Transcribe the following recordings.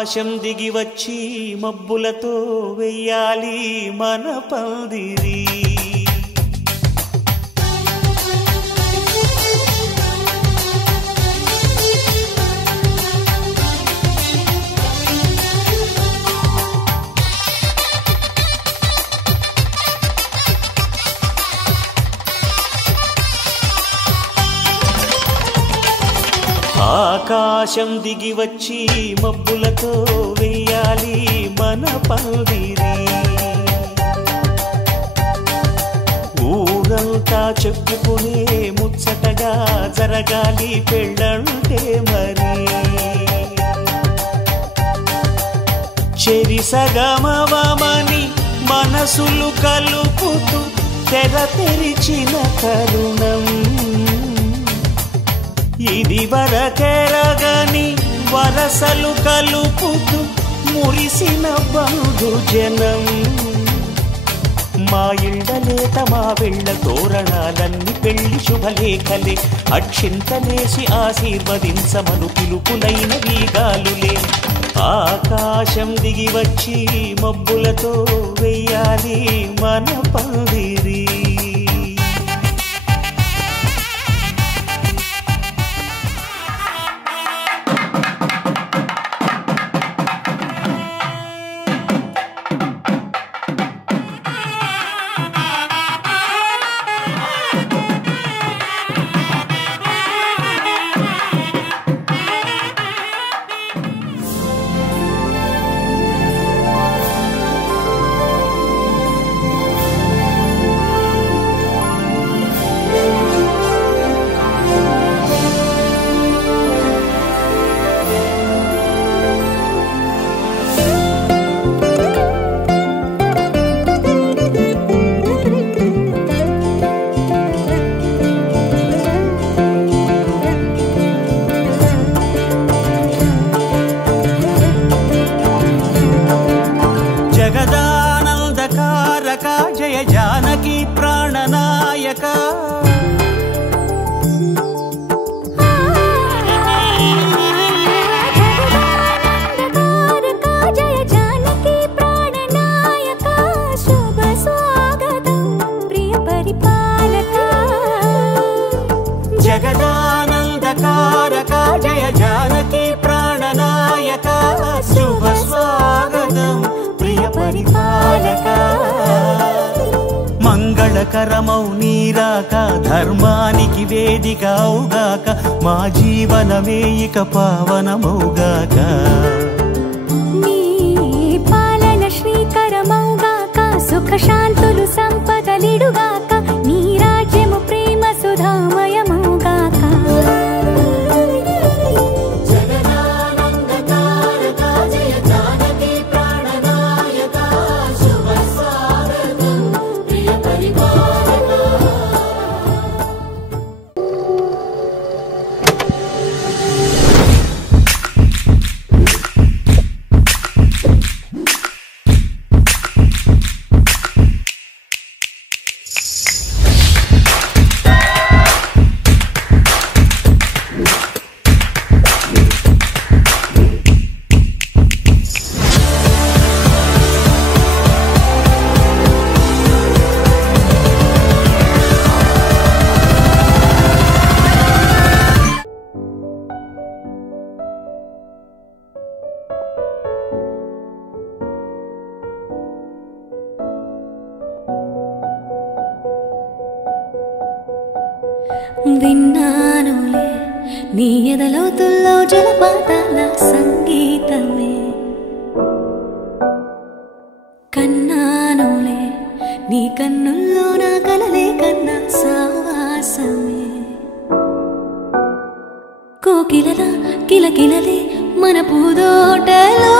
ఆకాశం దిగి వచ్చి మబ్బులతో వెయ్యాలి మన పందిరి. ఆకాశం దిగి వచ్చి మబ్బులతో వెయ్యాలి మన పందిరి. ఊరంతా చెప్పుకునే ముచ్చటగా జరగాలి పెళ్ళంటే మరి. చెరిసగమవమని మనసులు కలుపుతూ తెర తెరిచిన తరుణం. ఇది వరకెరగని వరసలు కలుపుతూ మురిసిన బంధుజనం. మా ఇళ్ళలేత మా వెళ్ళ తోరణాలన్నీ పెళ్లి శుభలేఖలే. అక్షింతలేసి ఆశీర్వదించమను పిలుపులైన వీగాలులే. ఆకాశం దిగి వచ్చి మబ్బులతో వెయ్యాలి మన పందిరి. జగదానందకారక జయ జానకి ప్రాణనాయక. జగదానందకారక జయ జానకి ప్రాణనాయక. శుభ స్వాగతం ప్రియ పరిపాలక. మంగళకరమౌ నీరాక ధర్మానికి వేదికవుగాక. మా జీవనమే ఇక పావనమౌగాక. నీ పాలన శ్రీకరమౌగాక. సుఖ శాంతులు సంపదలిడుగాక. నీ రాజ్యము ప్రేమ సుధామయమౌగాక. విన్నానులే నీ ఎదలోతుల్లో జలపాతాల సంగీతమే. కన్నానులే నీ కన్నుల్లో నా కలలే కన్నా సావాసమే. కోకిలల కిలకిలలే మన పూదోటలో.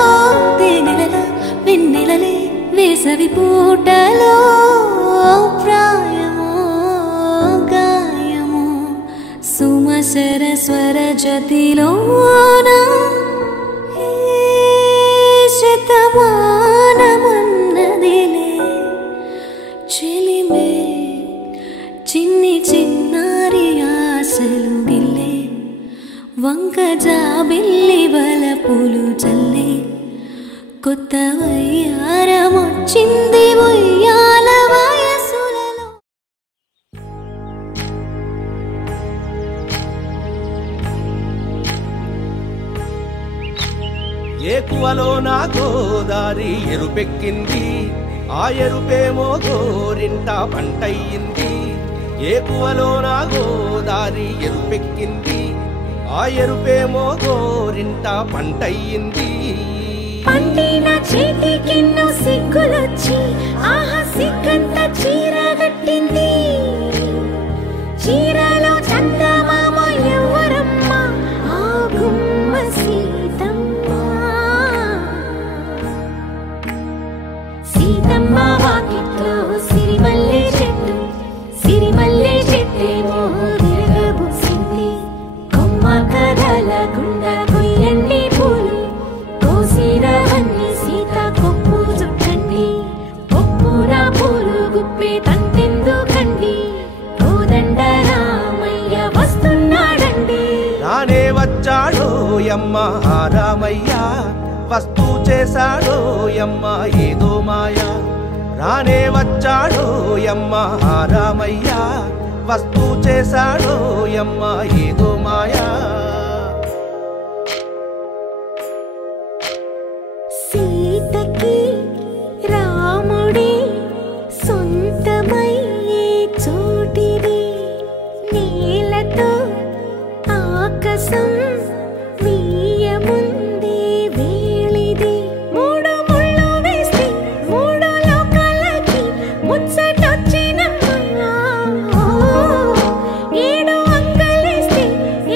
తేనెలల వెన్నెలలే వేసవి పూటలో. ప్రాయమో గాయమో సుమసర స్వర జతిలోన. శతమానమన్నదిలే చెలిమే. చిన్ని చిన్నారి ఆశలు గిల్లే. వంక జాబిల్లి వలపులు చల్లే. కొత్త వయ్యారమొచ్చింది ఉయ్యాల వయసులలో. ఏకువలో నా గోదారి ఎరుపెక్కింది, ఆ ఎరుపేమో గోరింట పంటయ్యింది. ఏకువలో నా గోదారి ఎరుపెక్కింది, ఆ ఎరుపేమో గోరింట పంటయ్యింది. పండిన చేతికెన్నో సిగ్గులొచ్చి ఆహా సిగ్గంత చీర కట్టింది. చీరలో చందమామ ఎవరమ్మ, ఆ గుమ్మ సీతమ్మ. సీతమ్మ వాకిట్లో సిరిమల్లె చెట్టు, సిరిమల్లె చెట్టేమో విరగబూసింది. కొమ్మ కదలకుండా కొయ్యండి పూలు, కోసిరవన్నీ సీత కొప్పు చుట్టండి. కొప్పున పూలు గుప్పే తంతెందుకండి, కోదండ రామయ్య వస్తున్నాడండి. రానే వచ్చాడో యమ్మ రామయ్య, వస్తూ చేశాడో యమ్మ ఏదో మాయ. రానే వచ్చాడో యమ్మ రామయ్య, వస్తూ చేశాడో యమ్మ ఏదో మాయా. సీతకి రాముడే సొంతమయ్యే చోటిది, నేలతో ఆకాశం వీయముందే వేళిది. మూడు ముళ్ళు వేస్తే మూడు లోకాలకి ముచ్చటొచ్చినమ్మా. ఏడు అంగలేస్తే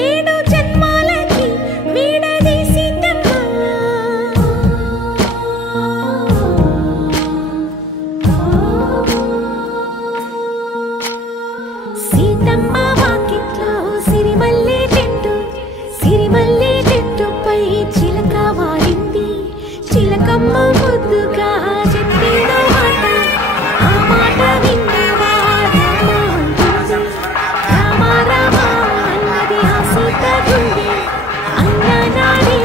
ఏడు జన్మాలకి వీడదీసిద్దమ్మా. సీతమ్మ వాకిట్లో సిరిమల్లె చెట్టు, సిరిమల్లె చెట్టుపై చిలక వాలింది. చిలకమ్మ ముద్దుగా చెప్పిన మాట, ఆ మాట విన్నవా రామ అంటుంది. రామ రామ అన్నది ఆ సీత గుండె, అన్ననాడే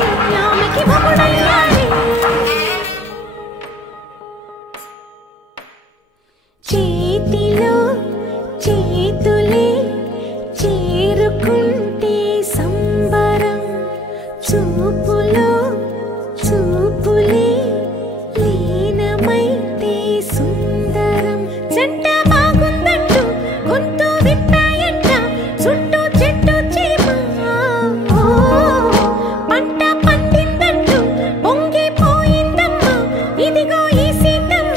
ఆమెకి మొగుడయ్యాడే. చేతిలో చేతులే చేరుకుంటే సంబరం, చూపులో చూపులే లీనమైతే సుందరం. జంట బాగుందంటూ గొంతు విప్పాయంట చుట్టూ చెట్టు చీమ. పంట పండిందంటూ పొంగిపోయిందమ్మా, ఇదిగో ఈ సీతమ్మ.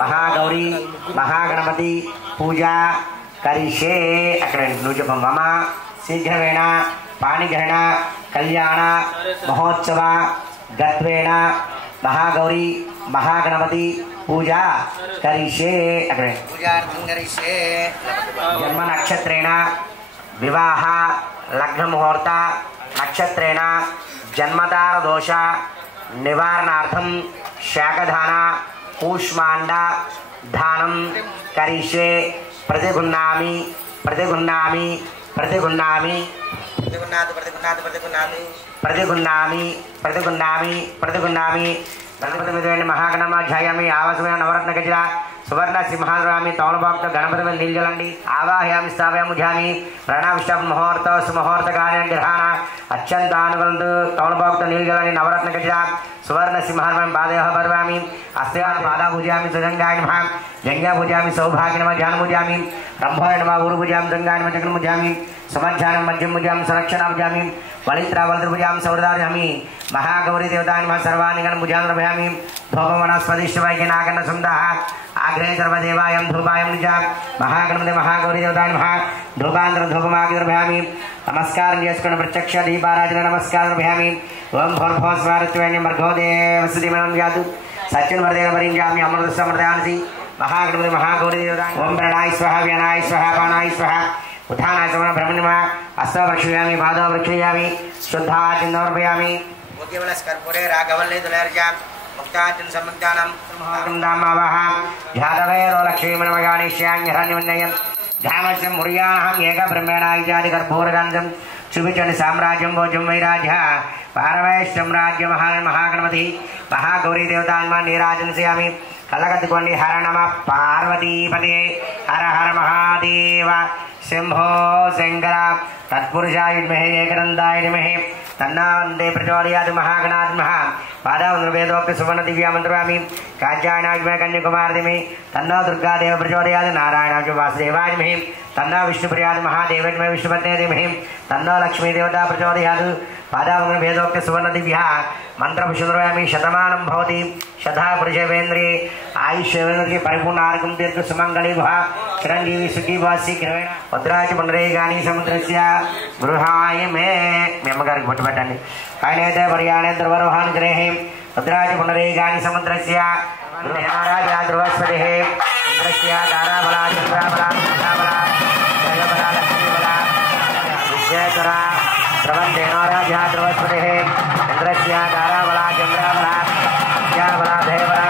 महागौरी महागणपति पूजा करिष्ये अక్కడ నువ్వు మమ శీఘ్రమేణ పాణిగ్రహణ కళ్యాణ మహోత్సవ గత్వేన महागौरी महागणपति पूजा करिष्ये अక్కడ పూజార్థం करिष्ये जन्म नक्षत्रेण विवाह लग्न मुहूर्त नक्षत्रेण जन्मदार दोष निवारणार्थं शाकदान कूष्मांड दानं करिष्ये प्रतिगृह्णामि प्रतिगृह्णामि जन्म नक्षत्रेण विवाह लग्न मुहूर्त नक्षत्रेण जन्मदार दोष निवारणार्थं शाकदान कूष्मांड दानं करिष्ये प्रतिगृह्णामि जन्म नक्षत्रेण विवाह लग्न मुहूर्त नक्षत्रेण जन्मदार दोष निवारणार्थं शाकदान कूष्मांड दानं करिष्ये प्रतिगृह्णामि प्रतिगुण्णामि प्रतिगुण्णातु प्रतिगुण्णातु प्रतिगुण्णामि प्रतिगुण्णामि प्रतिगुण्णामि प्रतिगुण्णामि गणपतिदेव महागणमाध्यायामि आवासमेन नवरत्न गजरा सुवर्ण सिंहाद्रामी तौलभक्त गणपति में नीलजलंडी आवाहयामि स्थापयामि उद्यामि प्रणविष्टम मुहूर्त सुमुहूर्त कार्य ग्रहण अत्यंतानुगंध तौलभक्त नीलजलंडी नवरत्न गजरा सुवर्ण सिंहाद्रामी पादयः भरवामि अस्त्यान पादा पूजयामि सुजंगाय नमः जंगा पूजयामि सौभाग्य नमः ध्यान पूजयामि ब्रह्माय नमः गुरु पूजयामि जंगाय नमः जगन पूजयामि समध्यानं मध्यम पूजयामि संरक्षण पूजयामि वलित्रा वलित्र पूजयामि सौरदार्यामि महागौरी देवताय नमः सर्वाणि गण पूजयामि द्रव्यामि धूपवनस्पतिष्ठवैज्ञानागण सुन्दः आग्रहे सर्वदेवायं धूपायं निजा महागणपति महागौरी देवताय नमः धूपांतर धूपमाग्रभयामि नमस्कार చేసుకున్న ప్రత్యక్ష దీపారాధన నమస్కారం ద్రవ్యామి ఓం భూర్భువ స్వారత్వేన మర్గోదేవ సుదిమనం యాదు సత్యం వరదేన వరింజామి అమృత సమర్దానసి महागणपति महागौरी देवताय ओम प्रणाय स्वाहा व्यानाय स्वाहा पानाय स्वाहा उत्थानाय स्वाहा ब्रह्मणिमा हस्तौ रक्षयामि पादौ रक्षयामि शुद्धाचिन्दर्पयामि उद्यवलस् कर्पूरे राघवल्ले तुलर्जाम मुक्ताचिन सम्मुक्तानं महागणदामावः ध्यातवेदो लक्ष्मीमणमगाणिष्यान्यहन्यवन्नयन् धामस्य मुर्याहं एकब्रह्मेणायजादि कर्पूरगन्धं चुबिचन साम्राज्यं भोजं वैराज्य पारमेष्टं राज्य महागणपति महागौरी देवतान्मा नीराजनस्यामि कलकत्कोंडी हर नम पार्वतीपते हर हर महादेव शंभो शंकर तत्पुरुषाय विद्महे एकदन्ताय धीमहि तन्नो प्रचोदयात् महागणात् महा पादवेदोक्त सुवर्ण दिव्या मंत्रवामि कात्यायनाय विद्महे कन्याकुमारी धीमहि तन्नो दुर्गादेव प्रचोदयात् नारायणाय वासुदेवाय धीमहि तन्नो विष्णुप्रियात् महादेव विद्महे विष्णुपत्न्यै धीमहि तन्नो लक्ष्मी देवता प्रचोदयात् पादवेदोक्त सुवर्ण दिव्या मंत्रपुष्पद्रव्यामि शतमानं भवति शता पुरुषेन्द्रिये आयुष्येन्द्रिये परिपूर्ण आरोग्यं दीर्घ सुमंगली भव चिरंजीवी सुखी भव शीघ्रमेण भद्राच पुनरेगानि समुद्रस्य गृहाय मे अम्मगाరికి బొట్టు పెట్టండి ఆయనైతే పర్యాణే ధ్రువరోహణ గ్రహే భద్రాచ పునరేగాని సముద్రస్య గృహారాజ ధ్రువస్పతిః ఇంద్రస్య దారాబలా చంద్రాబలా చంద్రాబలా జయబలా లక్ష్మీబలా విజయకర ధ్రువందేనోరాజ ధ్రువస్పతిః इंद्रस्य दाराबला चंद्राबला विद्याबला देवबला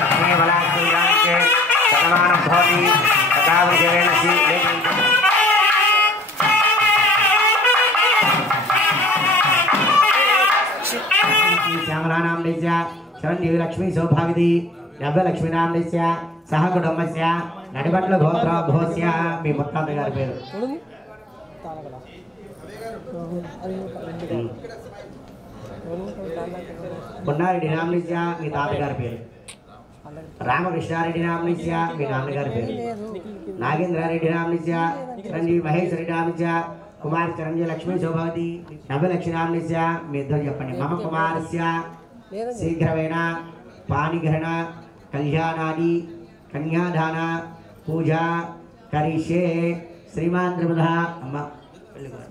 लक्ष्मीबला श्रीरामके शतमानं भवति तथा विजयेन श्यामलानां देस्य शरण्यदेवी लक्ष्मी सौभागिनी नव्यलक्ष्मीनां देस्य सह कुटुंबस्य नडिबट्ल गोत्र भोस्य మీ ముత్తాత గారి పేరు పొన్నారెడ్డి నామనిస్య మీ తాతగారి పేరు రామకృష్ణారెడ్డి నామనిస్య మీ నాన్నగారి పేరు నాగేంద్రారెడ్డి నామనిస్య చిరంజీవి మహేష్ రెడ్డి నామనిస్య కుమార్ చిరంజీవి లక్ష్మీ శోభావతి నవలక్ష్మి నామనిస్య మీ ఇద్దరు చెప్పండి మమ కుమారస్య శీఘ్రమేణ పాణిగ్రహణ కళ్యాణాది కన్యాదాన పూజ కరిష్యే శ్రీమాన్ త్రిపద అమ్మ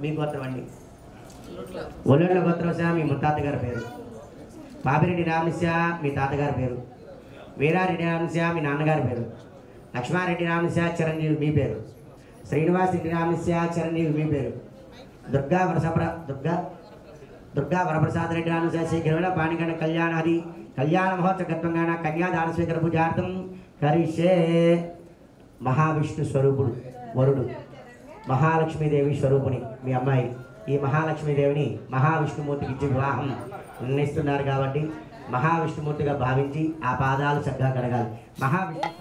మీ గోత్రం అండి ఒల్లెళ్ళ గోత్రవశ మీ ముత్తాతగారి పేరు బాపిరెడ్డి రామనిస్య మీ తాతగారి పేరు వీరారెడ్డి రామనిస్య మీ నాన్నగారి పేరు లక్ష్మారెడ్డి రామనిస్య చిరంజీవి మీ పేరు శ్రీనివాస్ రెడ్డి రామనిస్య చిరంజీవి మీ పేరు దుర్గా వరప్రసాద్ రెడ్డి రామనిస్య శీఘ్రమైన పాణిగణ కళ్యాణాది కళ్యాణ మహోత్సవ గత్వంగాన కన్యాదాన స్వీకర పూజార్థం కరిష్యే మహావిష్ణు స్వరూపుడు వరుడు మహాలక్ష్మీదేవి స్వరూపుని మీ అమ్మాయి ఈ మహాలక్ష్మీదేవిని మహావిష్ణుమూర్తికి ఇచ్చి వివాహం నిర్ణయిస్తున్నారు కాబట్టి మహావిష్ణుమూర్తిగా భావించి ఆ పాదాలు చక్కగా కడగాలి మహావిష్ణు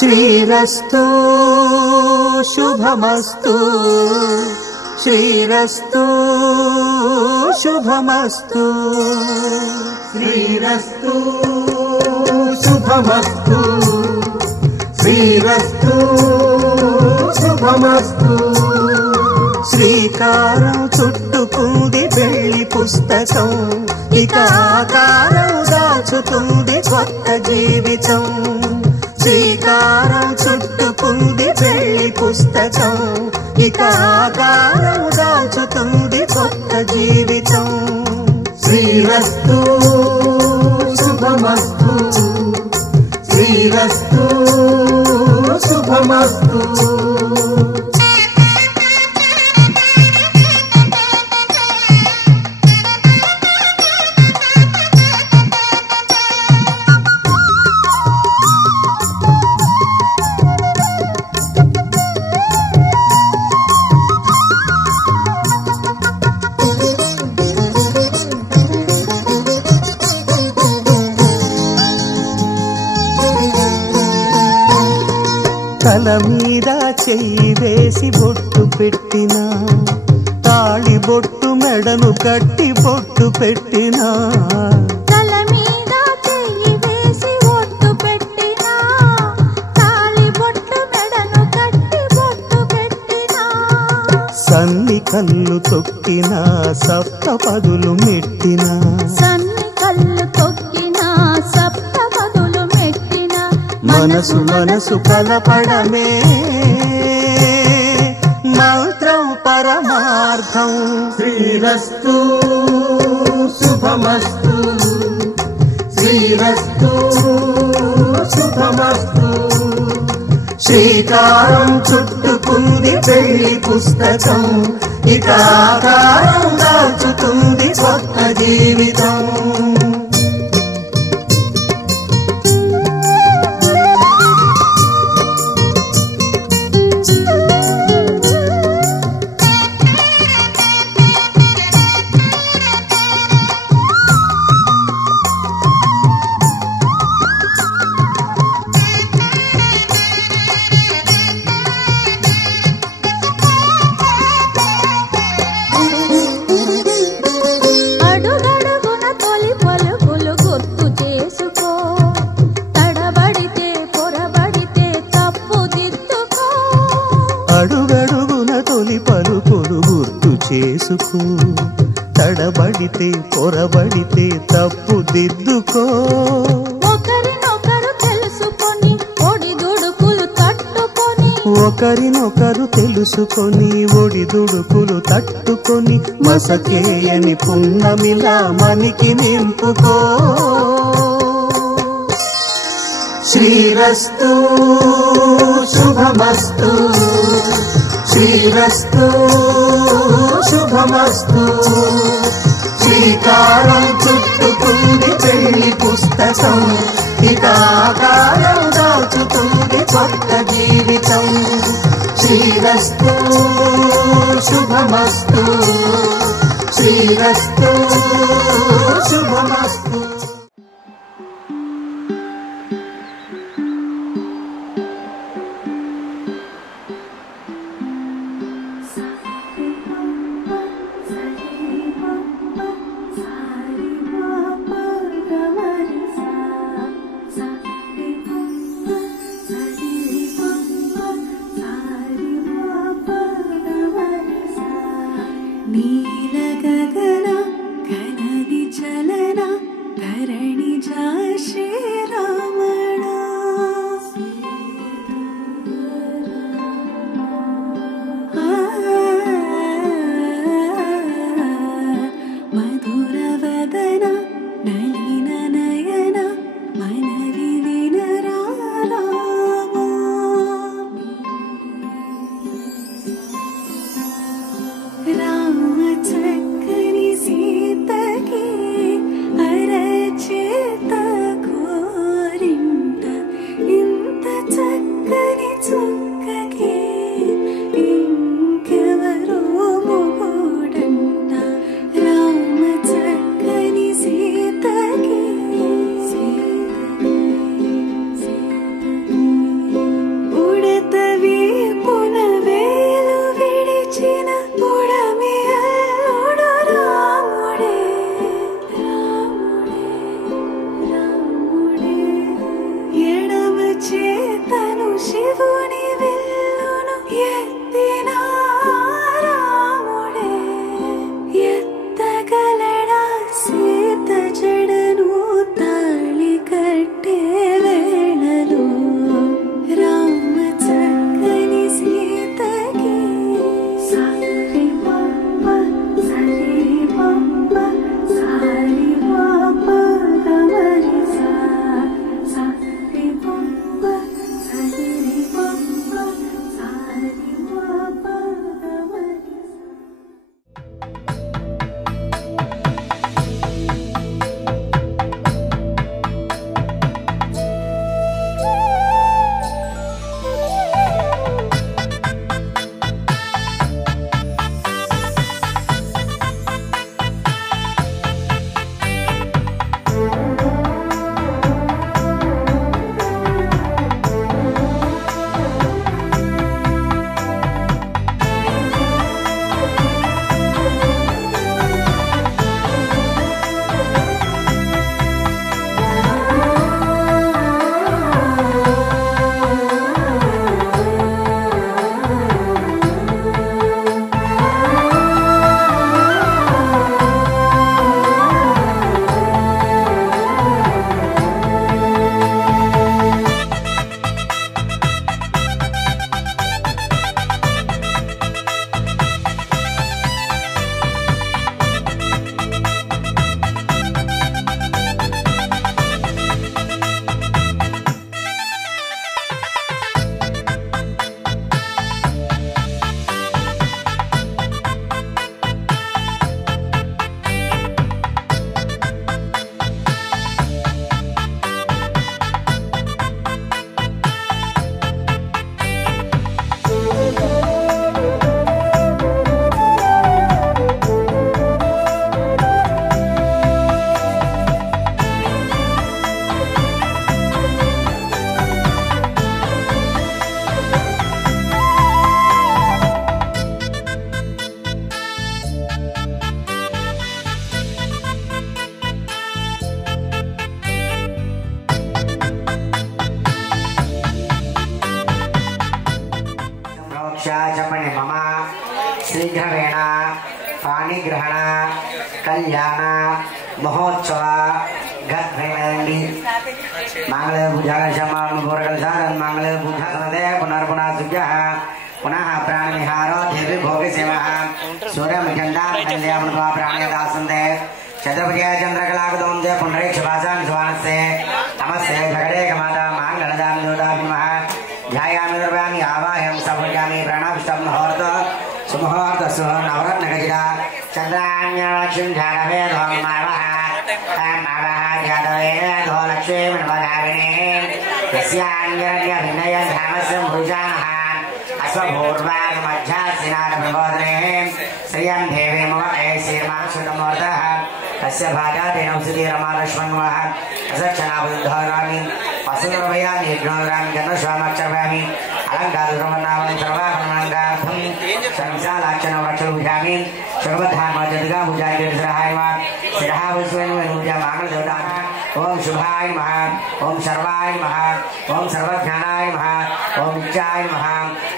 శ్రీరస్తు శుభమస్తు శ్రీరస్తు శుభమస్తు శ్రీరస్తు శుభమస్తు శ్రీరస్తు శుభమస్తు శ్రీకారం చుట్టుకుంది పెళ్లి పుస్తకం ఇక ఆకారం దాచుతుంది కొత్త జీవితం శ్రీకారం చుట్టుకుంది పెళ్లి పుస్తకం ఇక ఆకారం దాచుతుంది కొత్త జీవితం శ్రీరస్తు శుభమస్తు శ్రీరస్తు శుభమస్తు తల మీద చెయ్యి వేసి బొట్టు పెట్టినా తాళి బొట్టు మెడను కట్టి బొట్టు పెట్టినా తల మీద చెయ్యి వేసి బొట్టు పెట్టినా తాళి బొట్టు మెడను కట్టి బొట్టు పెట్టినా సన్ని కళ్ళు తొక్కినా సప్త పదులు మెట్టినా సన్ని కళ్ళు తొక్కినా సప్త పదులు మెట్టినా మనసు మనసు కలపడమే మంత్రం పరమార్థం శ్రీరస్తు శుభమస్తు శ్రీరస్తు శుభమస్తు శ్రీకారం చుట్టుకుంది పెళ్లి పుస్తకం ఇక ఆకారం దాచుతుంది కొత్త జీవితం అడుగడుగున తొలి పలుకులు గుర్తు చేసుకో తడబడితే పొరబడితే తప్పుదిద్దుకో అడుగడుగున తొలి పలుకులు గుర్తు చేసుకో తడబడితే పొరబడితే తప్పుదిద్దుకో ఒకరినొకరు తెలుసుకొని ఒడిదుడుకులు తట్టుకొని ఒకరినొకరు తెలుసుకొని ఒడిదుడుకులు తట్టుకొని మసకేయని పున్నమిలా మనికి నింపుకో శ్రీరస్తు శుభమస్తు శ్రీరస్తు శుభమస్తు శ్రీకారం చుట్టుకుంది పెళ్లి పుస్తకం ఇక ఆకారం దాచుతుంది కొత్త జీవితం శ్రీరస్తు శుభమస్తు శ్రీరస్తు శుభమస్తు నీల గగన ఘనది చలన ధరణి జా శ్రీరామణ మధుర వదన నలిన నయన మనవి వినరామా రామ చక్ర పాణిగ్రహణ కళ్యాణ మహోత్సవ గద్వేనండి మంగళ పూజాగశమానుభూరకలసారన్ మంగళ పూజాసనదే పునర్పునాశుభ్య పునః ప్రాణవిహారో దేవి భోగసేవః సూర్యముఖండాన్యముద్వా ప్రాణ్యదాసందే ఛత్రపతి చంద్రకళాకదోందే పుండరీక్షవాసాన్ సువానస్సే నమస్తే జగదేకమాతా మంగళదాం జ్యోతాభిమః ధ్యాయామి ద్రవ్యామి ఆవాహయం సమర్పయామి ప్రణాభిష్టం ముహూర్త సుముహూర్త సునవరత్నగజిత చంద్రాన్యలక్ష్మీం ధ్యానవేదోం మావః మావః ధ్యానవేదో లక్ష్మీమిన్వధావినే యస్యాన్యన్యభిన్నయ ధ్యానస్య భుజానః అశ్వభూర్వాగమధ్యాసినాన ప్రబోధనే శ్రియం దేవీ మమ ఏశీర్మాంసుతమూర్తః తస్య భాగాదేన సుధీరమాలక్ష్మణ్వః అసక్షణాబుద్ధరామి వసుధర్వయామి యజ్ఞోరామి గణస్వామక్షర్వామి అలంకారుద్రమన్నామం సర్వాభరణాంగార్థం సంసాలాక్షణ వక్షభుజామి సర్వధాన్మజద్గా భుజాగిరిసరహాయ శిరహాభుస్వైన మంగళదేవతా ఓం శుభాయ నమః ఓం సర్వాయ నమః ఓం సర్వజ్ఞానాయ నమః ఓం నిత్యాయ నమః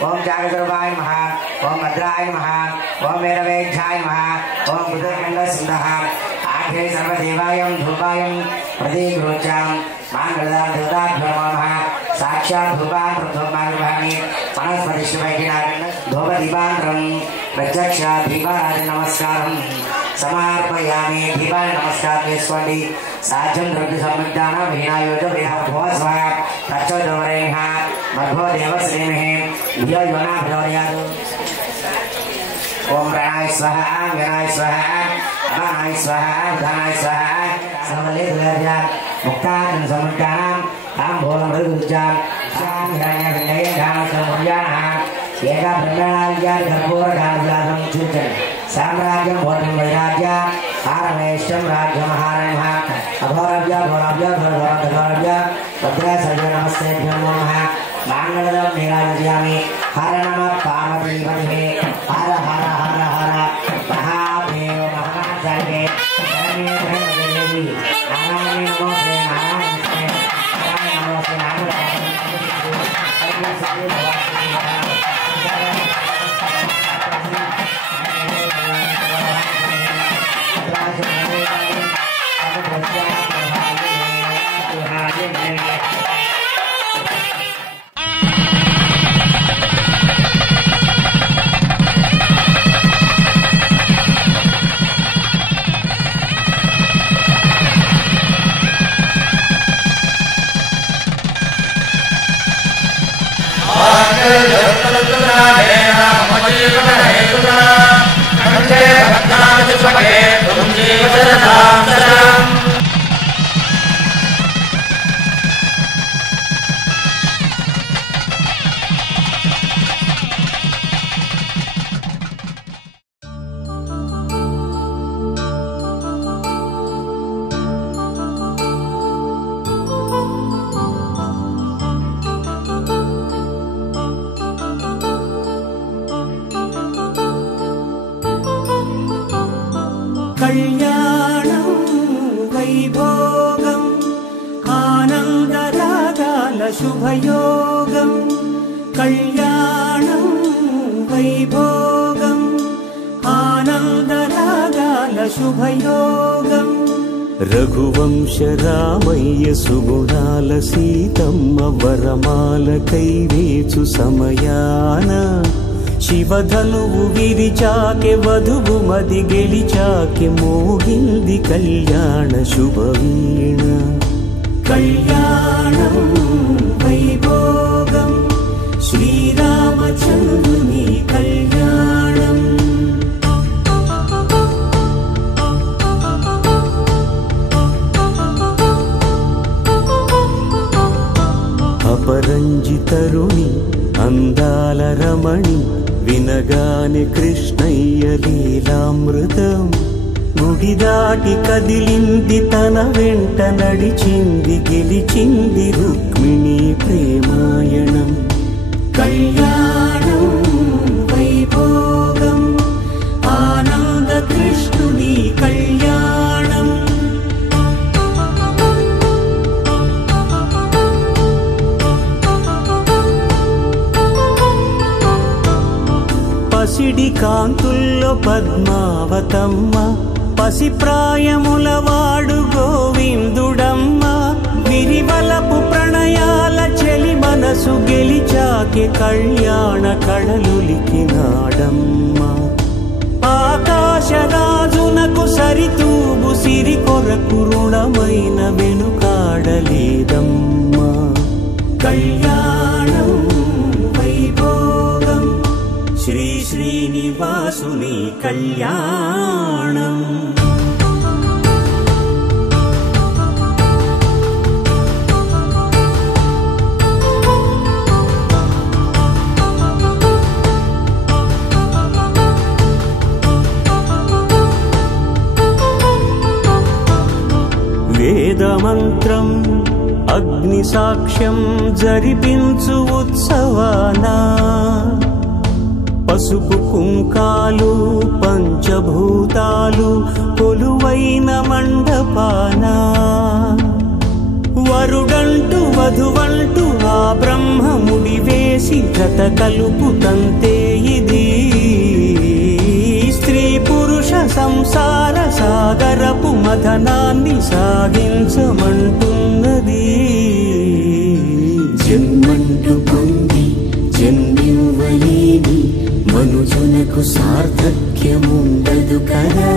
ఓం జాగృతరూపాయ నమః ఓం భద్రాయ నమః ఓం వీరవేద్యాయ నమః ఓం బుద్ధఖండసుందః ఆఖ్యై సర్వదేవాయం ధూపాయం ప్రతిగృహ్యాం మంగళదాం దేవతాభ్యో నమః సాక్షాత్ ధూపాన్ ప్రథమాగ్రహామి వనస్పతిష్ఠవైకినాగం ధూపదీపాంతరం ప్రత్యక్ష దీపారాజ నమస్కారం సమర్పయామి దీపాయ నమస్కారం చేసుకోండి సాధ్యం ద్రవ్య సంవిధాన వినాయోజ విభోస్వ తచ్చోదవరేణ మధ్వో దేవశ్రేమిహే ధియోయోనా భయోర్యాదు ఓం ప్రాణాయ స్వహ గణాయ స్వహ అమానాయ స్వహ ధనాయ స్వహ సమలే దుర్య ముక్తాన్ సముద్దానం తాంబూలం మృదుజాం శాం హిరణ్య వినయ ధాన సముద్యాన ఏక బ్రహ్మణాయ కర్పూర గాజాసం చూచన సామ్రాజ్యం భోటం వైరాజ్య హారమేష్టం రాజ్యమహారణ్య అఘోరభ్య ఘోరభ్య ఘోరభ్య భద్రా సర్వ నమస్తేభ్యో నమః మంగళదం నీరాజయామి హర నమ పార్వతీపతిహే హర హర హర హర మహాదేవ మహాసర్వే శరణ్యే దేవి నారాయణ నమోస్తే నారాయణస్తే నారాయణ నమోస్తే నారాయణ కళ్యాణం వైభోగం ఆనందరాగాల శుభయోగం కళ్యాణం వైభోగం ఆనందరాగాల శుభయోగం రఘువంశ రామయ్య సుగుణాల సీతమ్మ వరమాల కైవేచు సమయాన శివధనువు విరిచాకె వధువు మది గెలిచాకె మోగింది కళ్యాణ శుభవీణ కళ్యాణం వైభోగం శ్రీరామచంద్రుని కళ్యాణం అపరంజి తరుణి అందాల రమణి వినగానే కృష్ణయ్య లీలామృతం గుడి దాటి కదిలింది తన వెంట నడిచింది గెలిచింది రుక్మిణి ప్రేమాయణం కళ్యాణం వైభోగం ఆనంద కృష్ణుని కళ్యాణం పసిడి కాంతుల్లో పద్మావతమ్మ పసిప్రాయములవాడు గోవిందుడమ్మ విరివలపు ప్రణయాల చెలి మనసు గెలిచాకే కళ్యాణ కళలులికినాడమ్మ ఆకాశరాజునకు సరితూబు సిరి కొరకు రుణమైన వెనుకాడలేదమ్మా కళ్యాణం వైభోగం శ్రీ శ్రీనివాసుని కళ్యాణం వేదమంత్రం అగ్ని సాక్ష్యం జరిపించు ఉత్సవానా పసుపు కుంకాలు పంచభూతాలు కొలువైన మండపానా వరుడంటూ వధువంటూ ఆ బ్రహ్మముడి వేసి జత కలుపుతంతే ఇది స్త్రీ పురుష సంసార సాగరపు మథనాన్ని సాగించమంటున్నది జన్మంటూ పొంది జన్మివ్వలేని మనుజునకు సార్థక్యముండదు కదా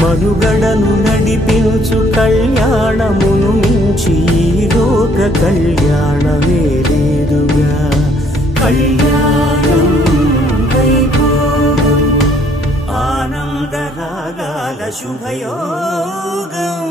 మనుగడను నడిపించు కళ్యాణమును మించి ఈ లోక కళ్యాణమే లేదుగా కళ్యాణం వైభోగం ఆనందరాగాల శుభయోగం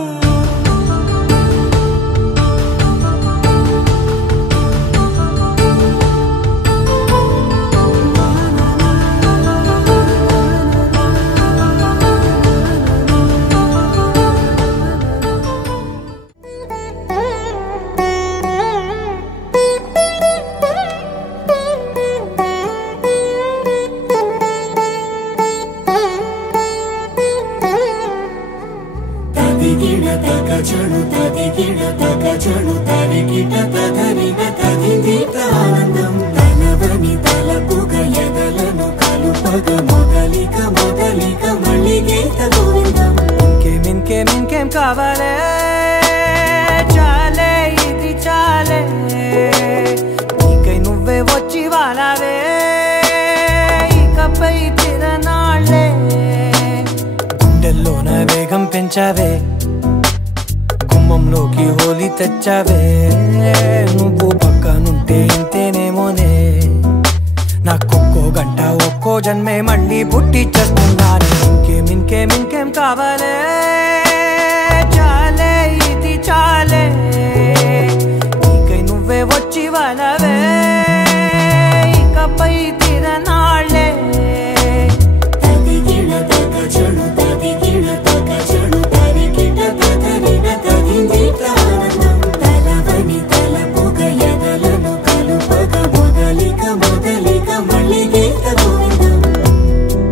ఇంకేం కావాలే చాలే ఇది చాలే నీకై నువ్వే వచ్చి వాలావే ఇకపై తిరనాళ్ళే గుండెల్లోన వేగం పెంచావే గుమ్మంలోకి హోలీ తెచ్చావే నువ్వు పక్కనుంటే ఇంతేనేమోనే నాకొక్కో గంట ఒక్కో జన్మే మళ్ళీ పుట్టి చేస్తున్నాను ఇంకేం కావాలే చాలే ఇది చాలే నీకై నువ్వే వచ్చి వాలవే ఇకపై తిరనాళ్ళే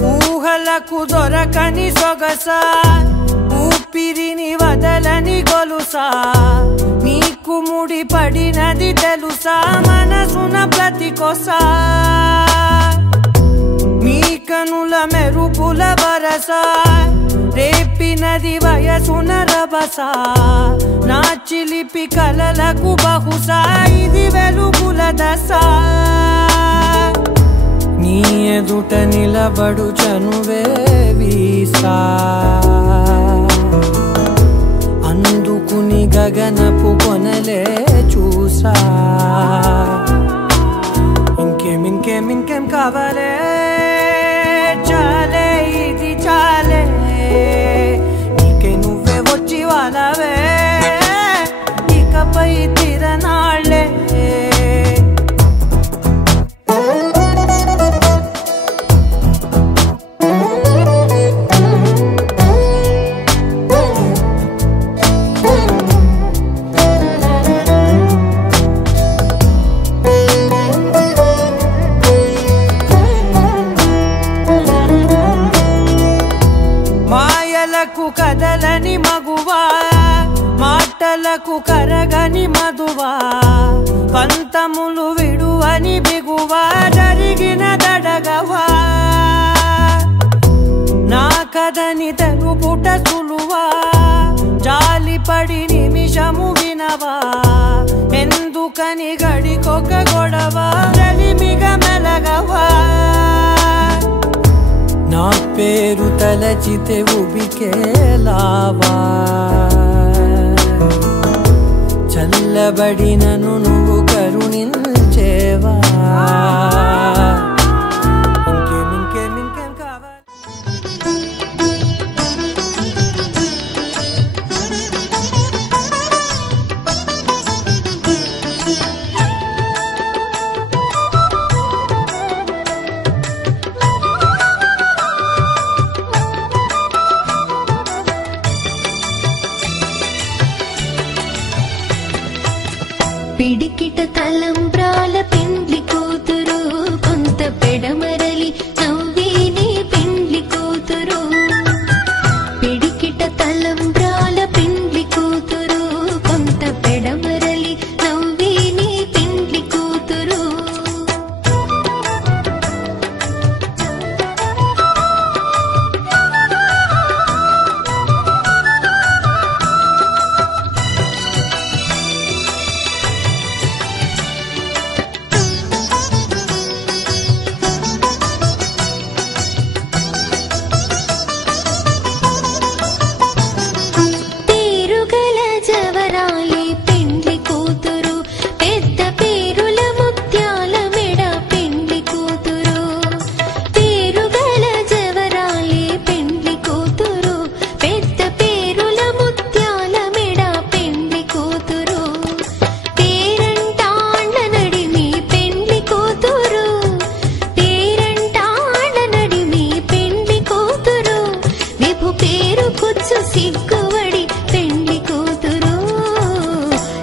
ఊహలకు దొరకని సొగసా ఊపిరిని వదలని గొలుసా నీకు ముడి పడినది తెలుసా మనసున ప్రతి కొసా మీ కనుల మెరుపుల వరసా రేపినది వయసున రభసా నా చిలిపి కలలకు బహుశా ఇది వెలుగుల దశ నీ ఎదుట నిలబడు చనువే వీసా అందుకుని గగనపు కొనలే చూసా ఇంకేం కావాలే చాలే ఇది చాలే నీకే నువ్వే వచ్చి వాలవే ఇకపై తిరనాళ్ళే కదలని మగువా మాటలకు కరగని మధువా పంతములు విడువని బిగువా జరిగిన దడగవా కాదని తెలుపుట సులువా జాలిపడి నిమిషము వినవా ఎందుకని గడికొక గొడవ కలిమిగ మెలగవా నా పేరు తలచితే ఉబికేలావా చల్లబడినను నువ్వు కరుణించేవా ఇంకేం కావాలి పిడికిట తలంబ్రాల పెండ్లి కూతురు కొంత పెడమరలి నవ్విని పెండ్లి కూతురు పిడికిట తలంబ్రాల పెండ్లి కూతురు కొంత పెడమరలి నవ్విని పెండ్లి కూతురు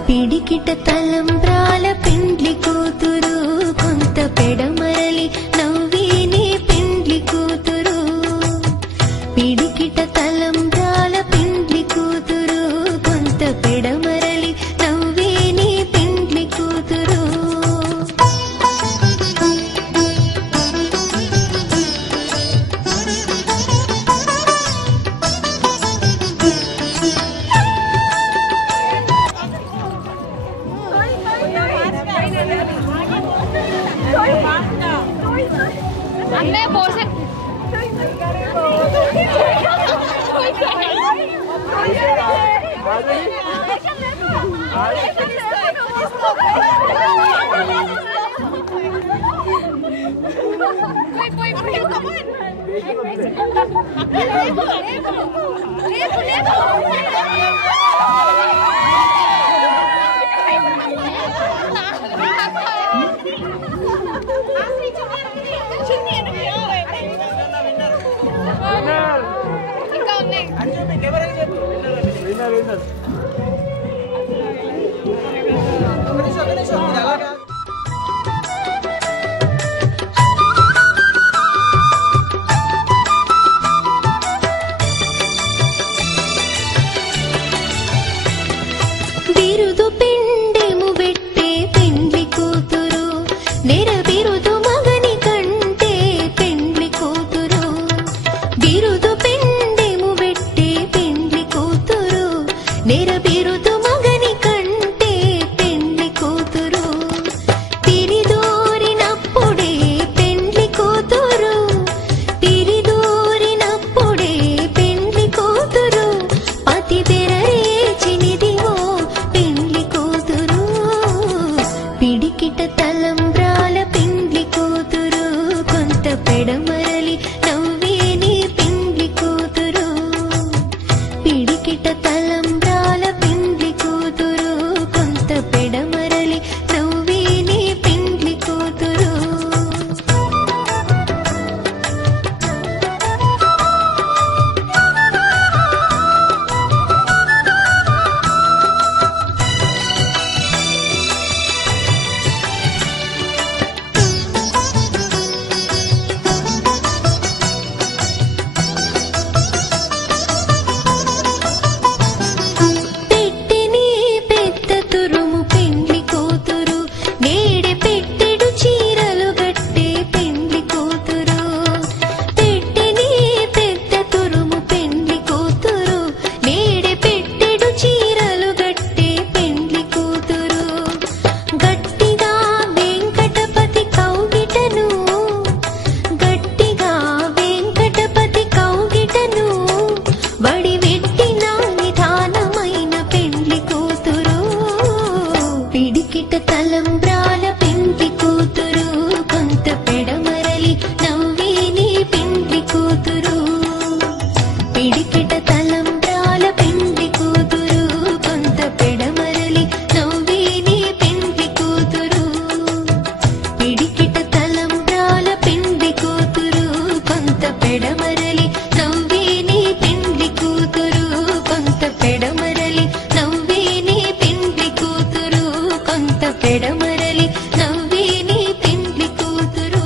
పిడికిట తలంబ్రాల పెండ్లి కూతురు కొంత పెడమరలి నవ్విని పెండ్లి కూతురు పిడికిట తలంబ్రాల పెండ్లి కూతురు కొంత పెడమరలి నవ్విని పెండ్లి కూతురు अन्ने बोल से బిరుదు పిండెము పెట్టే పెండ్లి కూతురు నెర బిరుదు మగని కంటే పెండ్లి కూతురు బిరుదు పిండెము పెట్టే పెండ్లి కూతురు పిడికిట తలంబ్రాల పెండ్లి కూతురు కొంత పెడమరలి నవ్వే నీ పెండ్లి కూతురు పిడికిట తలంబ్రాల పెండ్లి కూతురు కొంత పెడమరలి నవ్వే నీ పెండ్లి కూతురు కొంత పెడమరలి నవ్వే నీ పెండ్లి కూతురు కొంత పెడమరలి నవ్వే నీ పెండ్లి కూతురు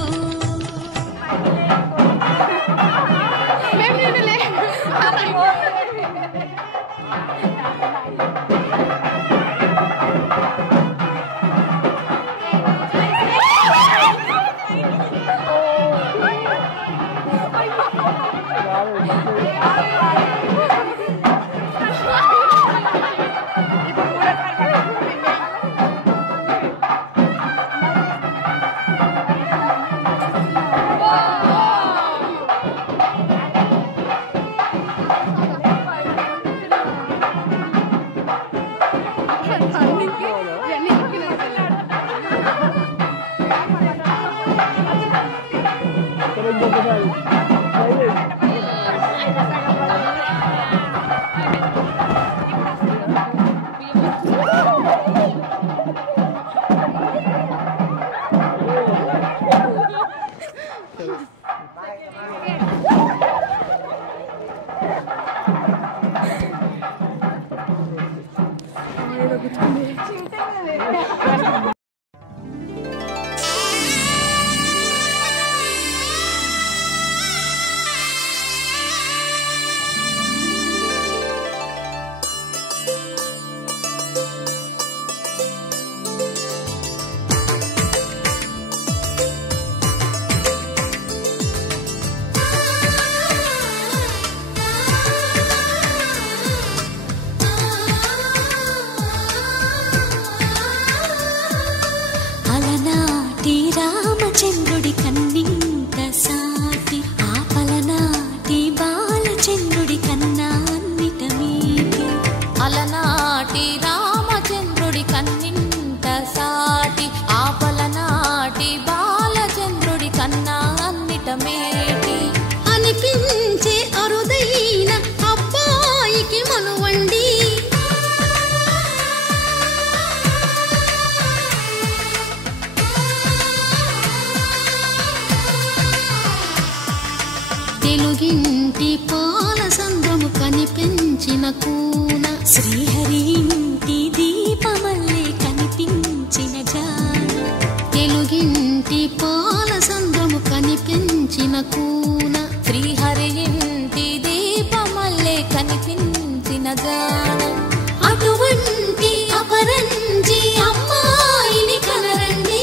అలనాటి రామచంద్రుడి కన్నింత సాటి ఆపలనాటి బాలచంద్రుడి కన్నా అన్నిట మీటి అలనాటి రామచంద్రుడి కన్నింత సాటి ఆపలనాటి బాలచంద్రుడి కన్నా అన్నిట మేటి అనిపించే అరుదైన అబ్బాయికి మనువండి తెలుగింటి పాల సంద్రము కనిపించిన కూన శ్రీహరి ఇంటి దీపమల్లే కనిపించిన జాన తెలుగింటి పాల సంద్రము కనిపించిన కూన శ్రీహరి ఇంటి దీపమల్లే కనిపించిన జాన అటువంటి అపరంజి అమ్మాయిని కనరండి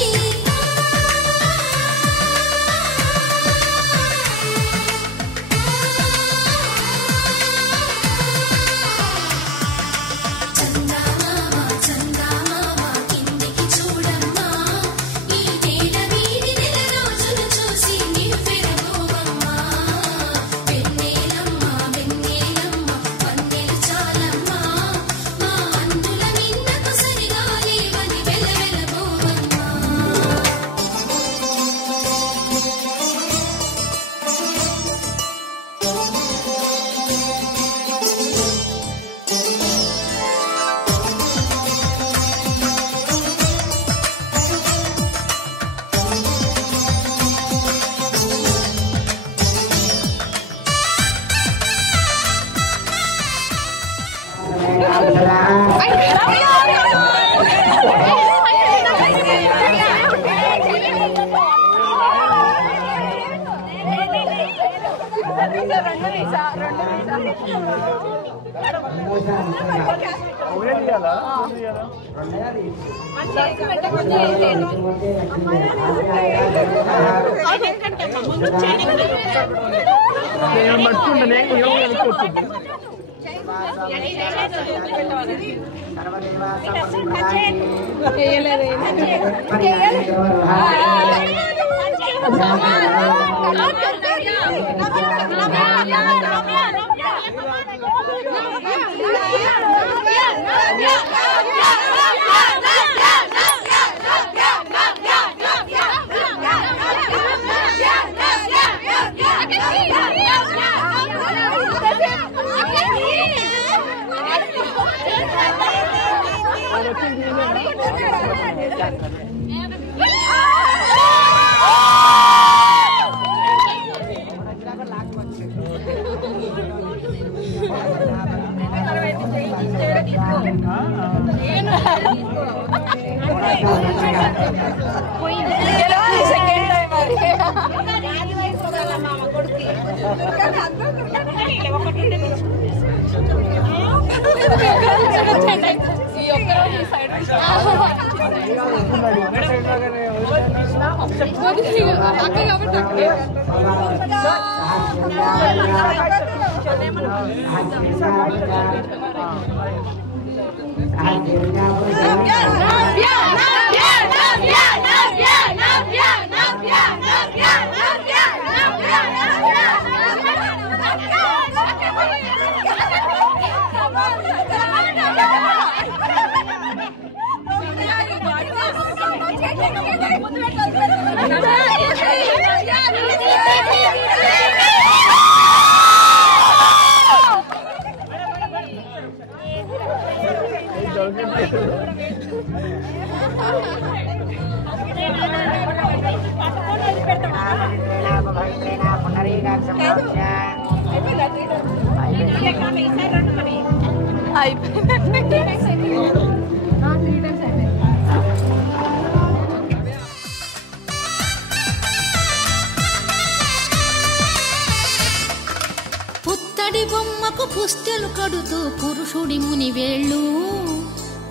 పుత్తడి బొమ్మకు పుస్తెలు కడుతూ పురుషుడి ముని వేళ్ళు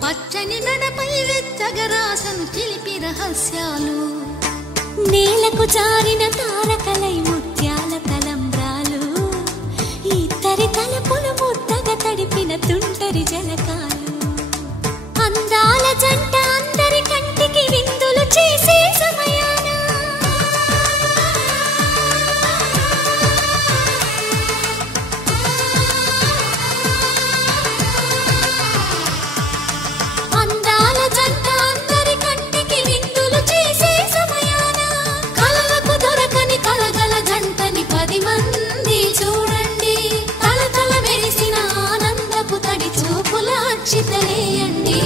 పచ్చని నడపై వెచ్చగరాసను చిలిపి రహస్యాలు నేలకు జారిన తారకలై ముత్యాల తలంబ్రాలు ఇద్దరి తలపులు ముద్దగా తడిపిన తుంటరి జలకాలు అందాల జంట అందరి కంటికి విందులు చేసే సమయాన అందాల జంట అందరి కంటికి విందులు చేసే సమయాన కలలకు దొరకని కలగల జంటని 10 మంది చూడండి తల తల మెరిసిన ఆనందపు తడి చూపుల అక్షితలేయండి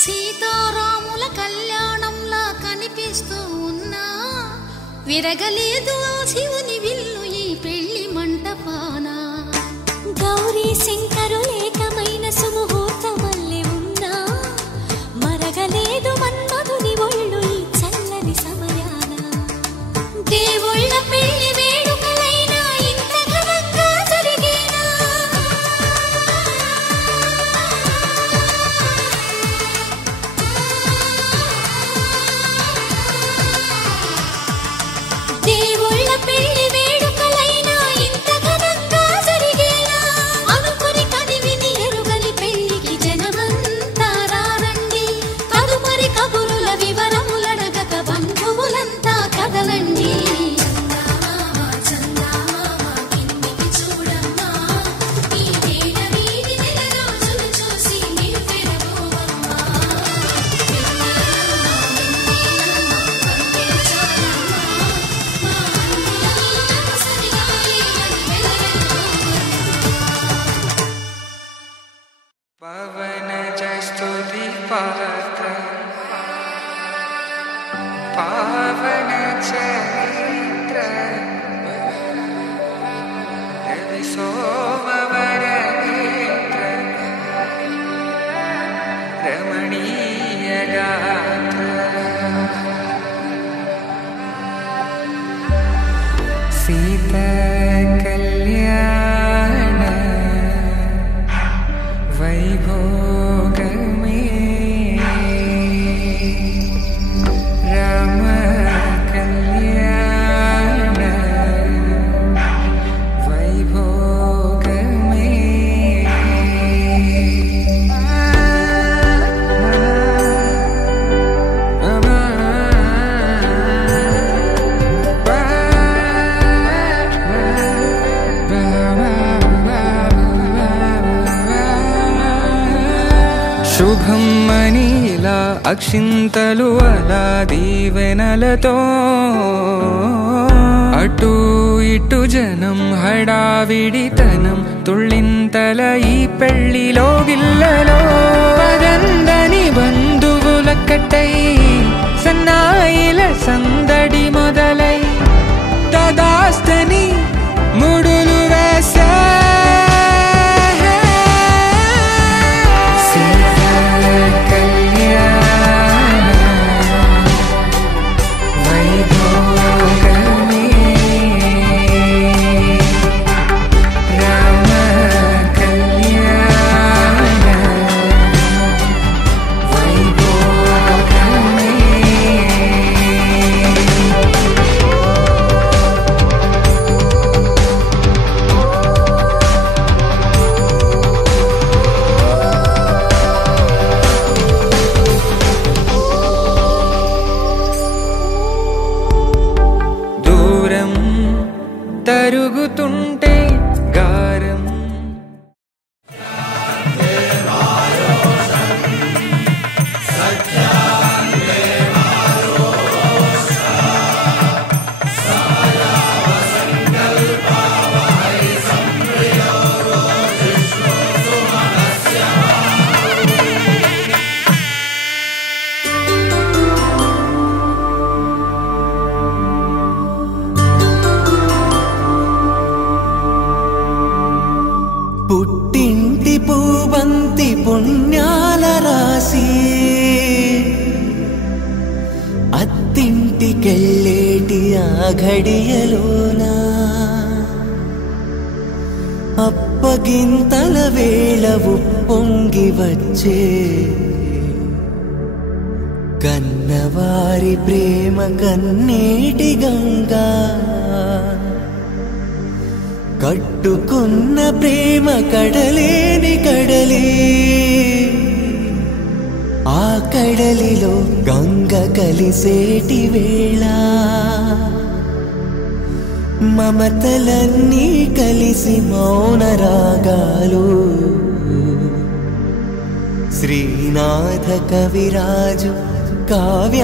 సీతారాముల కళ్యాణంలా కనిపిస్తూ ఉన్నా విరగలేదు ఆ శివుని విల్లు ఈ పెళ్లి మంటపాన గౌరీ శంకరులేకమైన సుముహూర్తమల్లె ఉన్నా మరగలేదు మన్మధుని ఒళ్ళు ఈ చల్లని సమయాన దేవుళ్ళ పెళ్లి వేడుకలైనా ఇంత ఘనంగా జరిగేనా దేవుళ్ళ పెళ్లి వేడుకలైనా ఇంత ఘనంగా జరిగేలా అనుకుని కదివిని ఎరుగని పెళ్లికి జనమంతా రారండి తదుపరి కబురుల వివరములడగక బంధువులంతా కదలండి పవన జస్తుతి పాత్ర పావన చరిత్ర రవి సోమవర నేత్ర రమణీయ గాత్ర సీత కళ్యాణ వైభోగమే శుభం అని ఇలా అక్షింతలు అలా దీవెనలతో అటు ఇటు జనం హడావిడితనం తుళ్ళింతల ఈ పెళ్లిలో గిల్లలో పదందని బంధువుల కట్టై సన్నాయిల సందడి మొదలై తదాస్తని ముడులు వేసా తరుగుతుంటే గారం పుట్టింటి పూబంతి పుణ్యాల రాసి అత్తింటికెళ్ళేటి ఆ ఘడియలోనా అప్పగింతల వేళ ఉప్పొంగి వచ్చే కన్నవారి ప్రేమ కన్నీటి గంగా కట్టుకున్న ప్రేమ కడలేని కడలి ఆ కడలిలో గంగ కలిసేటి వేళ మమతలన్నీ కలిసి మౌన రాగాలు శ్రీనాథ కవిరాజు కావ్యామృతాలు